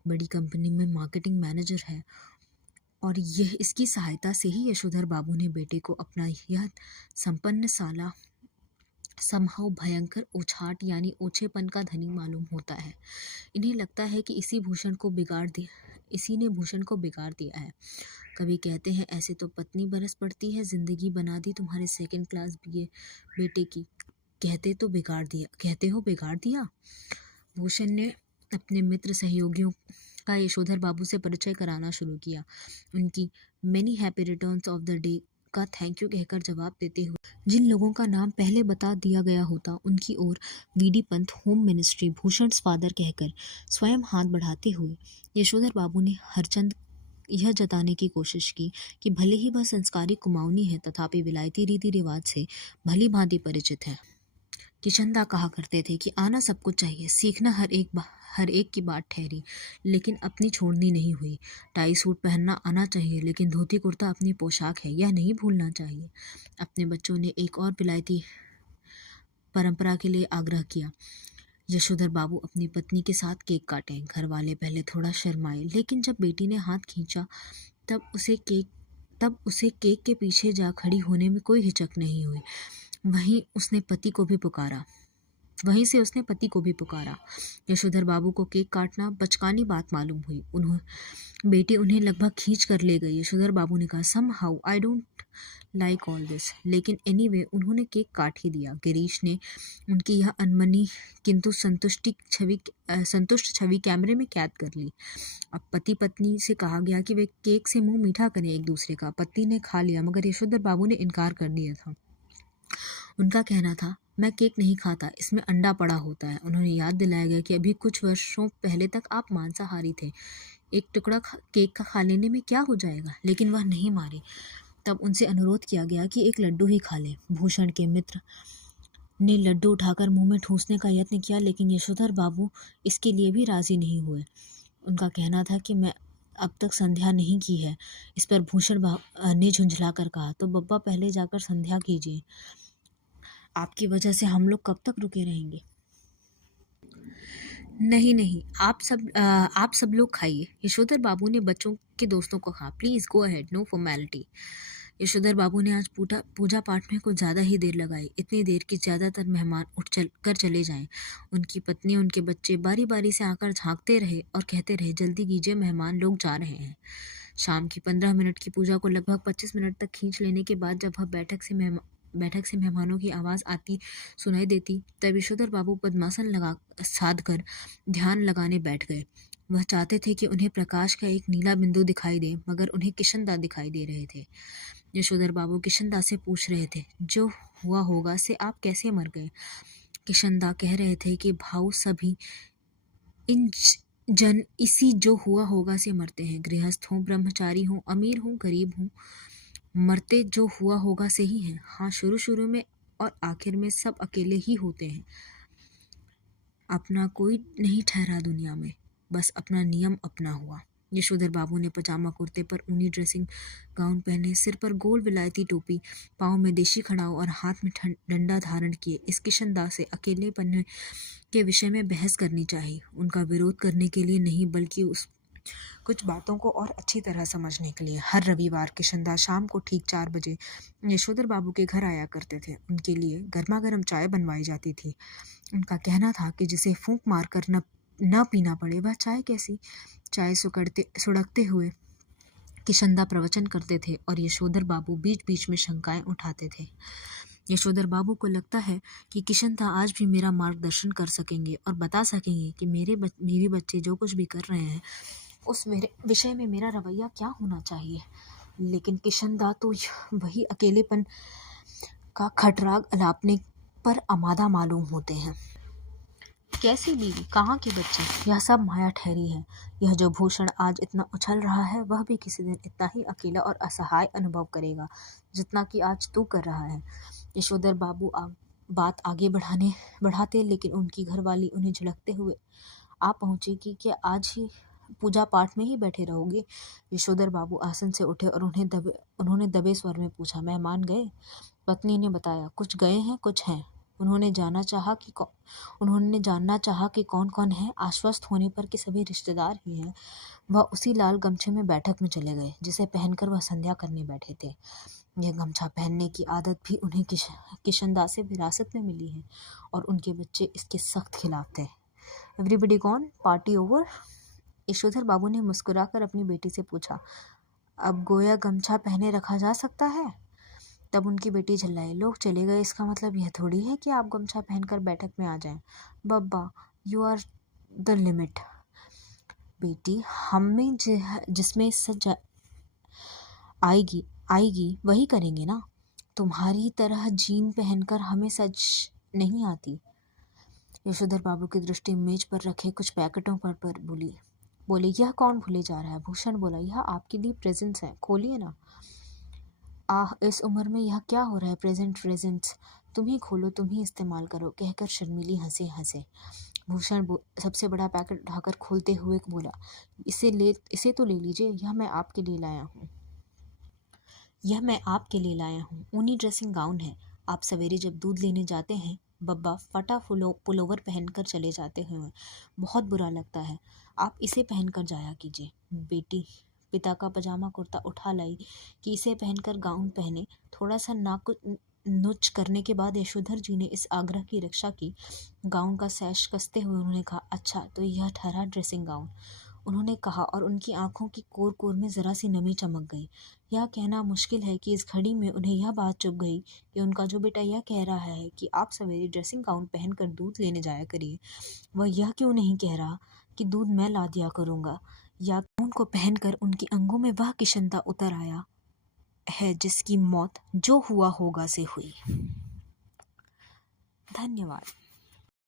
बड़ी कंपनी में मार्केटिंग मैनेजर है, और यह इसकी सहायता से ही यशोधर बाबू ने बेटे को अपना यह संपन्न साला समहाउ भयंकर ओछाट यानी ओछेपन का धनी मालूम होता है। इन्हें लगता है कि इसी ने भूषण को बिगाड़ दिया है। कभी कहते हैं ऐसे तो पत्नी बरस पड़ती है, जिंदगी बना दी तुम्हारे 2nd क्लास बेटे की, कहते हो बिगाड़ दिया। भूषण ने अपने मित्र सहयोगियों का यशोधर बाबू से परिचय कराना शुरू किया। उनकी many happy returns of the day का थैंक यू कहकर जवाब देते हुए जिन लोगों का नाम पहले बता दिया गया होता, उनकी ओर वीडी पंत होम मिनिस्ट्री भूषण फादर कहकर स्वयं हाथ बढ़ाते हुए यशोधर बाबू ने हरचंद यह जताने की कोशिश की कि भले ही वह संस्कारी कुमाऊनी है, तथापि विलायती रीति रिवाज से भली भांति परिचित है। किशनदा कहा करते थे कि आना सब कुछ चाहिए, सीखना हर एक की बात ठहरी, लेकिन अपनी छोड़नी नहीं हुई। टाई सूट पहनना आना चाहिए, लेकिन धोती कुर्ता अपनी पोशाक है, यह नहीं भूलना चाहिए। अपने बच्चों ने एक और विलायती परंपरा के लिए आग्रह किया। यशोधर बाबू अपनी पत्नी के साथ केक काटें। घर वाले पहले थोड़ा शर्माए, लेकिन जब बेटी ने हाथ खींचा तब उसे केक के पीछे जा खड़ी होने में कोई हिचक नहीं हुई। वहीं उसने पति को भी पुकारा। वहीं से उसने पति को भी पुकारा। यशोधर बाबू को केक काटना बचकानी बात मालूम हुई। बेटी उन्हें लगभग खींच कर ले गई। यशोधर बाबू ने कहा, somehow I don't like all this, लेकिन एनीवे उन्होंने केक काट ही दिया। गिरीश ने उनकी यह अनमनी किंतु संतुष्ट छवि कैमरे में कैद कर ली। अब पति पत्नी से कहा गया कि वे केक से मुंह मीठा करें एक दूसरे का। पति ने खा लिया, मगर यशोधर बाबू ने इनकार कर दिया था। उनका कहना था, मैं केक नहीं खाता, इसमें अंडा पड़ा होता है। उन्होंने याद दिलाया गया कि अभी कुछ वर्षों पहले तक आप मांसाहारी थे, एक टुकड़ा केक का खा लेने में क्या हो जाएगा। लेकिन वह नहीं मारे। तब उनसे अनुरोध किया गया कि एक लड्डू ही खा लें। भूषण के मित्र ने लड्डू उठाकर मुंह में ठूंसने का यत्न किया, लेकिन यशोधर बाबू इसके लिए भी राजी नहीं हुए। उनका कहना था कि मैं अब तक संध्या नहीं की है। इस पर भूषण ने झुंझला कर कहा, तो बब्बा पहले जाकर संध्या कीजिए, आपकी वजह से हम लोग कब तक रुके रहेंगे। नहीं नहीं, आप सब लोग खाइए। यशोधर बाबू ने बच्चों के दोस्तों को कहा, please go ahead, no formality. Yashodhar बाबू ने आज पूजा पाठ में कुछ ज़्यादा ही देर लगाई, इतनी देर कि ज़्यादातर मेहमान कर चले जाएं। उनकी पत्नी उनके बच्चे बारी बारी से आकर झांकते रहे और कहते रहे, जल्दी कीजिए, मेहमान लोग जा रहे हैं। शाम की 15 मिनट की पूजा को लगभग 25 मिनट तक खींच लेने के बाद जब वह बैठक से मेहमानों की आवाज़ आती सुनाई देती, तब यशोधर बाबू पद्मासन साध कर ध्यान लगाने बैठ गए। वह चाहते थे कि उन्हें प्रकाश का एक नीला बिंदु दिखाई दे, मगर उन्हें किशनदा दिखाई दे रहे थे। यशोधर बाबू किशनदा से पूछ रहे थे, जो हुआ होगा से आप कैसे मर गए। किशनदा कह रहे थे कि भाऊ सभी इन जन इसी जो हुआ होगा से मरते हैं। गृहस्थ हों, ब्रह्मचारी हों, अमीर हों, गरीब हों, मरते जो हुआ होगा से ही हैं। हाँ, शुरू में और आखिर में सब अकेले ही होते हैं। अपना कोई नहीं ठहरा दुनिया में, बस अपना नियम अपना हुआ। यशोधर बाबू ने पजामा कुर्ते पर ऊनी ड्रेसिंग गाउन पहने, सिर पर गोल विलायती टोपी, पाँव में देशी खड़ाऊ और हाथ में डंडा धारण किए इस किशनदा से अकेलेपन के विषय में बहस करनी चाहिए। उनका विरोध करने के लिए नहीं, बल्कि कुछ बातों को और अच्छी तरह समझने के लिए। हर रविवार किशनदा शाम को ठीक 4 बजे यशोधर बाबू के घर आया करते थे। उनके लिए गर्मा गर्म चाय बनवाई जाती थी। उनका कहना था कि जिसे फूंक मार कर न पीना पड़े, वह चाय कैसी। चाय सुड़कते हुए किशनदा प्रवचन करते थे और यशोधर बाबू बीच बीच में शंकाएं उठाते थे। यशोधर बाबू को लगता है कि किशनदा आज भी मेरा मार्गदर्शन कर सकेंगे और बता सकेंगे कि मेरे बीवी बच्चे जो कुछ भी कर रहे हैं उस मेरे विषय में मेरा रवैया क्या होना चाहिए। लेकिन किशनदा तो वही अकेलेपन का खटराग अलापने पर आमादा मालूम होते हैं। कैसी बीवी, कहाँ के बच्चे, यह सब माया ठहरी है। यह जो भूषण आज इतना उछल रहा है, वह भी किसी दिन इतना ही अकेला और असहाय अनुभव करेगा जितना कि आज तू कर रहा है। यशोधर बाबू बात आगे बढ़ाते, लेकिन उनकी घरवाली उन्हें झिड़कते हुए आ पहुंची कि क्या आज ही पूजा पाठ में ही बैठे रहोगे। यशोधर बाबू आसन से उठे और उन्होंने दबे स्वर में पूछा, मेहमान गए। पत्नी ने बताया, कुछ गए हैं, कुछ हैं। उन्होंने जानना चाहा कि कौन कौन है। आश्वस्त होने पर कि सभी रिश्तेदार ही हैं, वह उसी लाल गमछे में बैठक में चले गए जिसे पहनकर वह संध्या करने बैठे थे। यह गमछा पहनने की आदत भी उन्हें किशनदा से विरासत में मिली है और उनके बच्चे इसके सख्त खिलाफ थे। Everybody gone, party over. Yashodhar बाबू ने मुस्कुराकर अपनी बेटी से पूछा, अब गोया गमछा पहने रखा जा सकता है। तब उनकी बेटी चिल्लाई, लोग चले गए, इसका मतलब यह थोड़ी है कि आप गमछा पहनकर बैठक में आ जाएं। बब्बा, यू आर द लिमिट। बेटी, हम में जिसमें सच आएगी वही करेंगे ना। तुम्हारी तरह जीन पहनकर हमें सच नहीं आती। यशोधर बाबू की दृष्टि मेज पर रखे कुछ पैकेटों पर बोले, यह कौन भूले जा रहा है। भूषण बोला, यह आपके लिए प्रेजेंट्स है, खोलिए ना। आह, इस उम्र में यह क्या हो रहा है, प्रेजेंट्स, तुम ही खोलो, तुम ही इस्तेमाल करो, कहकर शर्मिली हंसे। भूषण सबसे बड़ा पैकेट उठाकर खोलते हुए बोला, इसे तो ले लीजिए, यह मैं आपके लिए लाया हूँ। ऊनी ड्रेसिंग गाउन है। आप सवेरे जब दूध लेने जाते हैं, बब्बा फटा पुलोवर पहनकर चले जाते हैं, बहुत बुरा लगता है। आप इसे पहनकर जाया कीजिए। बेटी पिता का पजामा कुर्ता उठा लाई कि इसे पहनकर गाउन पहने, थोड़ा सा नुच करने के बाद यशोधर जी ने इस आग्रह की रक्षा की। गाउन का सैश कसते हुए उन्होंने कहा, अच्छा तो यह ठहरा ड्रेसिंग गाउन, उन्होंने कहा, और उनकी आंखों की कोर कोर में जरा सी नमी चमक गई। यह कहना मुश्किल है कि इस घड़ी में उन्हें यह बात चुभ गई कि उनका जो बेटा यह कह रहा है कि आप सवेरे ड्रेसिंग गाउन पहनकर दूध लेने जाया करिए, वह यह क्यों नहीं कह रहा कि दूध मैं ला दिया करूँगा। या गाउन को पहनकर उनकी अंगों में वह किशनता उतर आया है जिसकी मौत जो हुआ होगा से हुई। धन्यवाद।